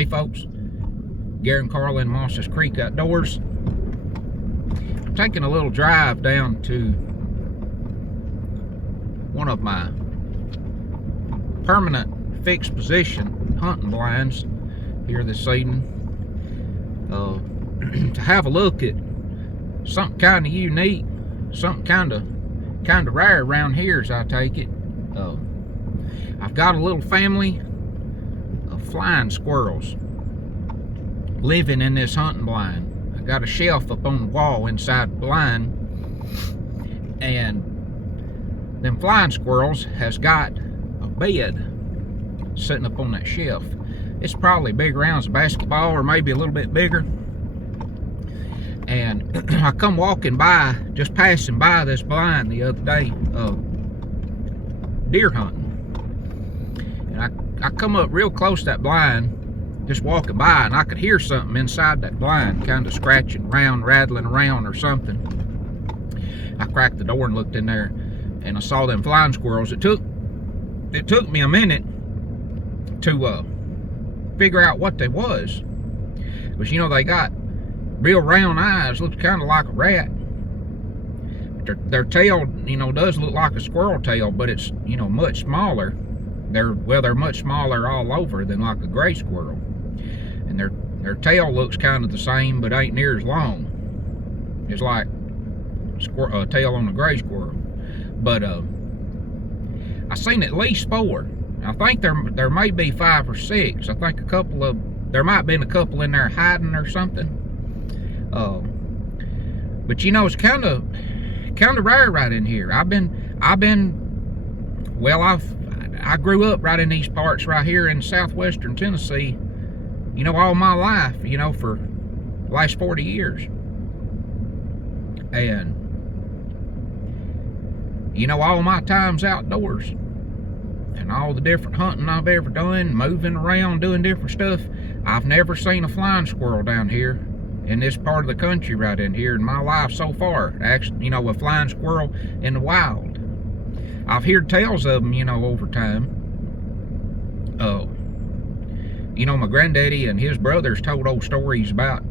Hey folks, Gary and Carla in Moss's Creek Outdoors. I'm taking a little drive down to one of my permanent fixed position hunting blinds here this evening to have a look at something kind of unique, something kind of rare around here, as I take it. I've got a little family of flying squirrels living in this hunting blind. I got a shelf up on the wall inside the blind, and them flying squirrels has got a bed sitting up on that shelf. It's probably big around as a basketball, or maybe a little bit bigger. And I come walking by, just passing by this blind the other day, deer hunting. And I come up real close to that blind, just walking by, and I could hear something inside that blind, kind of scratching around, rattling around or something. I cracked the door and looked in there, and I saw them flying squirrels. It took me a minute to figure out what they was. Because, you know, they got real round eyes, looks kind of like a rat. Their tail, you know, does look like a squirrel tail, but it's, you know, much smaller. They're much smaller all over than like a gray squirrel. And their tail looks kind of the same, but ain't near as long. It's like a tail on a gray squirrel. But I seen at least 4. I think there may be 5 or 6. I think there might been a couple in there hiding or something. But you know, it's kind of rare right in here. I grew up right in these parts right here in southwestern Tennessee, you know, all my life, you know, for the last 40 years. And, you know, all my times outdoors and all the different hunting I've ever done, moving around, doing different stuff, I've never seen a flying squirrel down here in this part of the country right in here in my life so far. Actually, you know, a flying squirrel in the wild. I've heard tales of them, you know, over time. You know, my granddaddy and his brothers told old stories about,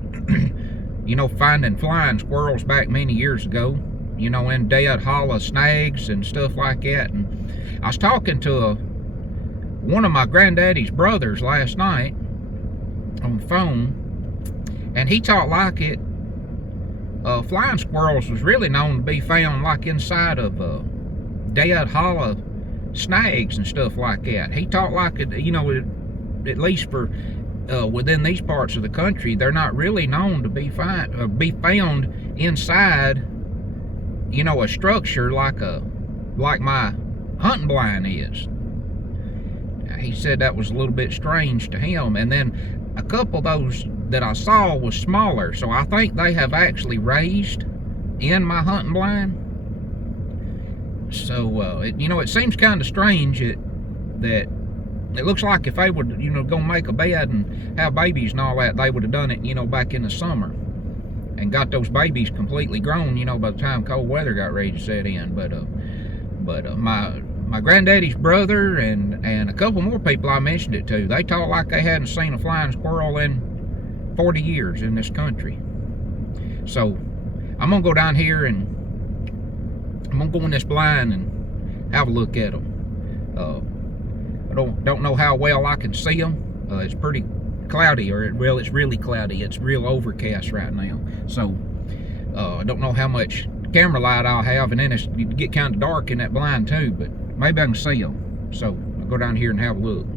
you know, finding flying squirrels back many years ago, you know, in dead hollow snags and stuff like that. And I was talking to one of my granddaddy's brothers last night on the phone, and he talked like it. Flying squirrels was really known to be found like inside of dead hollow snags and stuff like that. He talked like it, you know, at least for within these parts of the country, they're not really known to be found inside, you know, a structure like my hunting blind is. He said that was a little bit strange to him. And then a couple of those that I saw was smaller, so I think they have actually raised in my hunting blind. So you know, it seems kind of strange that it looks like if they would, you know, go make a bed and have babies and all that, they would have done it, you know, back in the summer and got those babies completely grown, you know, by the time cold weather got ready to set in. But my granddaddy's brother and a couple more people I mentioned it to, they talked like they hadn't seen a flying squirrel in 40 years in this country. So I'm gonna go down here and I'm gonna go in this blind and have a look at them. I don't know how well I can see them. It's pretty cloudy, it's really cloudy. It's real overcast right now. So I don't know how much camera light I'll have, and then it get kind of dark in that blind too, but maybe I can see them. So I'll go down here and have a look.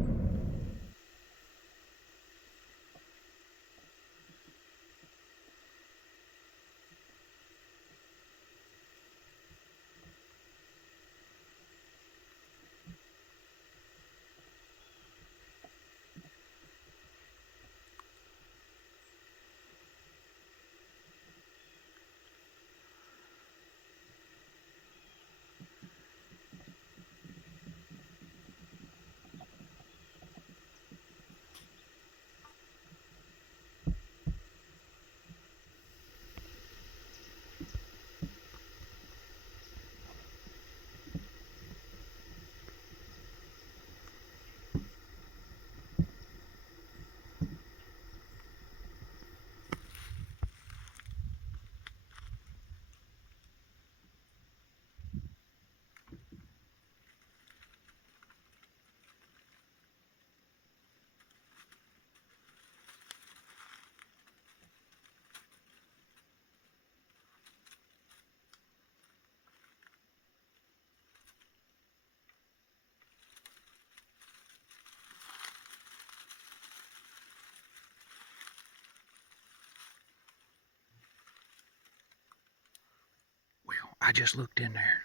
I just looked in there.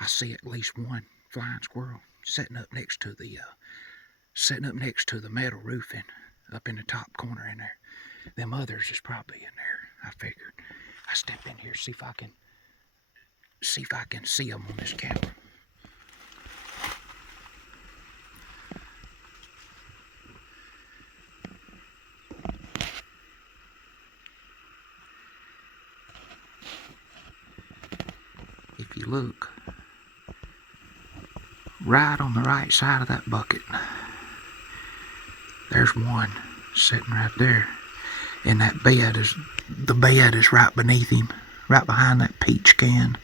I see at least one flying squirrel sitting up next to the metal roofing up in the top corner in there. Them others is probably in there. I figured. I step in here, see if I can see them on this camera. If you look right on the right side of that bucket, there's one sitting right there. And the bed is right beneath him, right behind that peach can.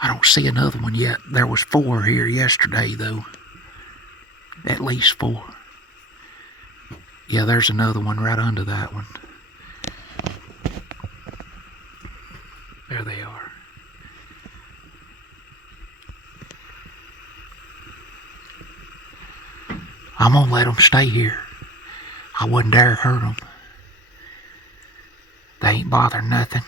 I don't see another one yet. There was 4 here yesterday, though. At least 4. Yeah, there's another one right under that one. There they are. I'm gonna let them stay here. I wouldn't dare hurt them. They ain't bothering nothing.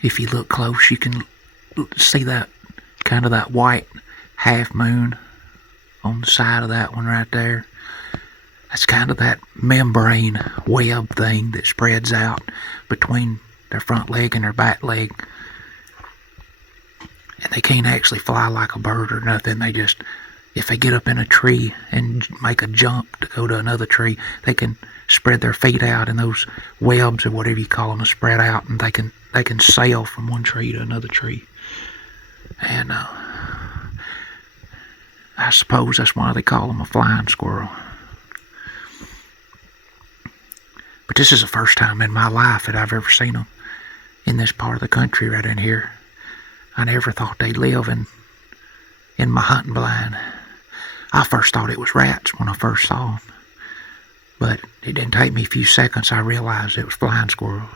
If you look close, you can see that kind of that white half moon on the side of that one right there. That's kind of that membrane web thing that spreads out between their front leg and their back leg. And they can't actually fly like a bird or nothing. They just, if they get up in a tree and make a jump to go to another tree, they can spread their feet out, and those webs or whatever you call them are spread out, and they can sail from one tree to another tree. And I suppose that's why they call them a flying squirrel. But this is the first time in my life that I've ever seen them in this part of the country right in here. I never thought they'd live in my hunting blind. I first thought it was rats when I first saw them. But it didn't take me a few seconds. I realized it was flying squirrels.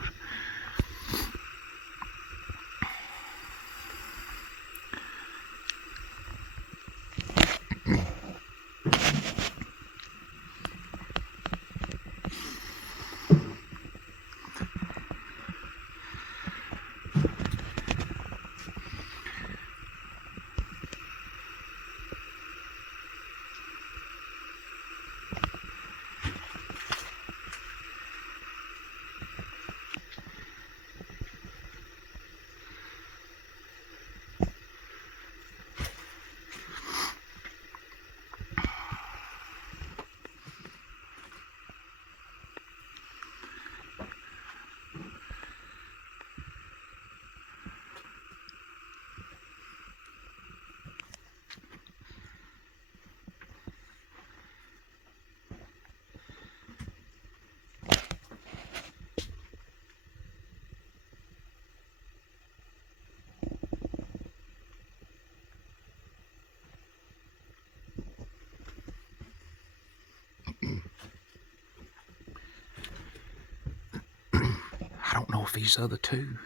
know if these other two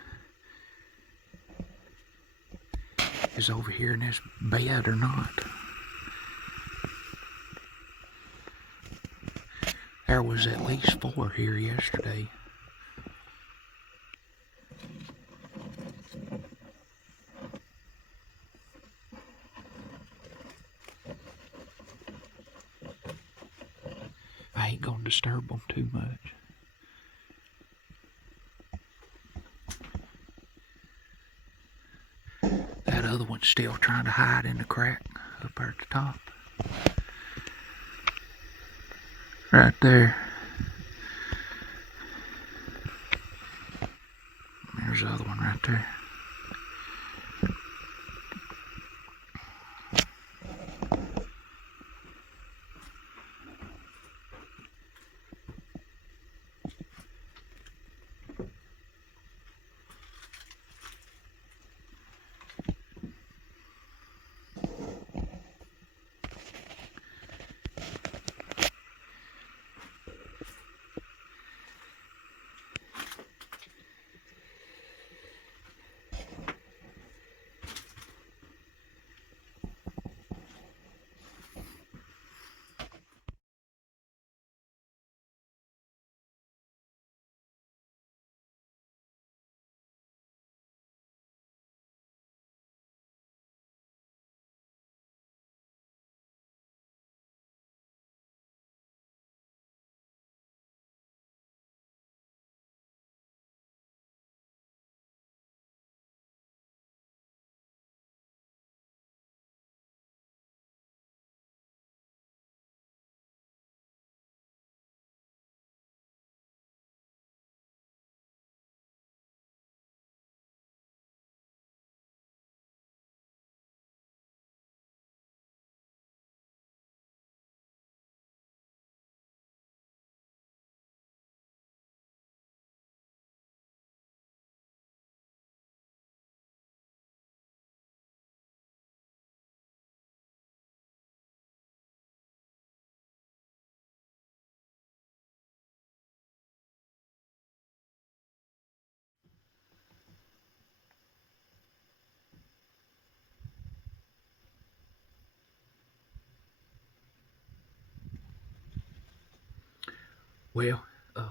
is over here in this bed or not. There was at least 4 here yesterday. I ain't gonna disturb them too much. That other one's still trying to hide in the crack up there at the top. Right there. There's the other one right there. Well, I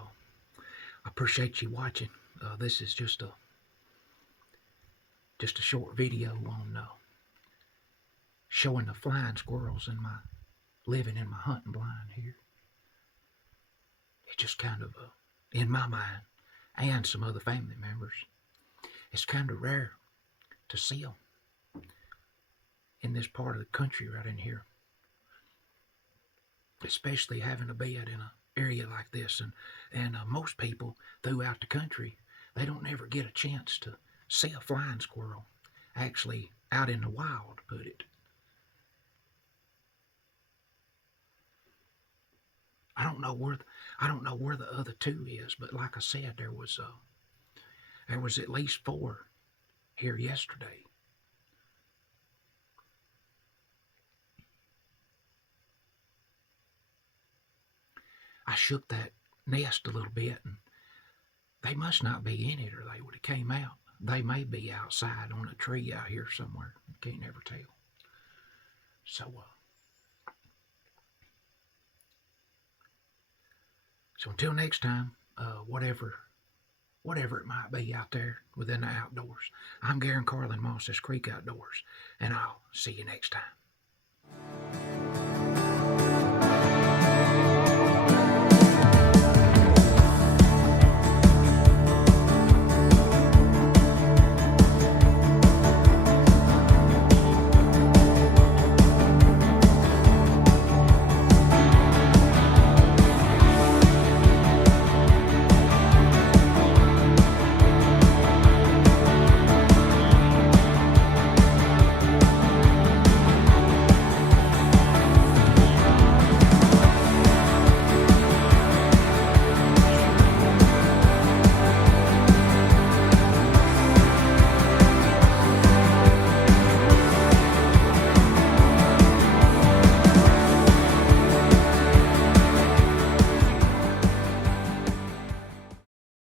appreciate you watching. This is just a short video on showing the flying squirrels in my living in my hunting blind here. It's just kind of in my mind and some other family members. It's kind of rare to see them in this part of the country right in here, especially having a bed in an area like this. And most people throughout the country, they don't ever get a chance to see a flying squirrel actually out in the wild, put it. I don't know where the other 2 is, but like I said, there was at least 4 here yesterday. I shook that nest a little bit, and they must not be in it, or they would have came out. They may be outside on a tree out here somewhere. You can't never tell. So until next time, whatever it might be out there within the outdoors, I'm Garen Carlin, Mosses Creek Outdoors, and I'll see you next time.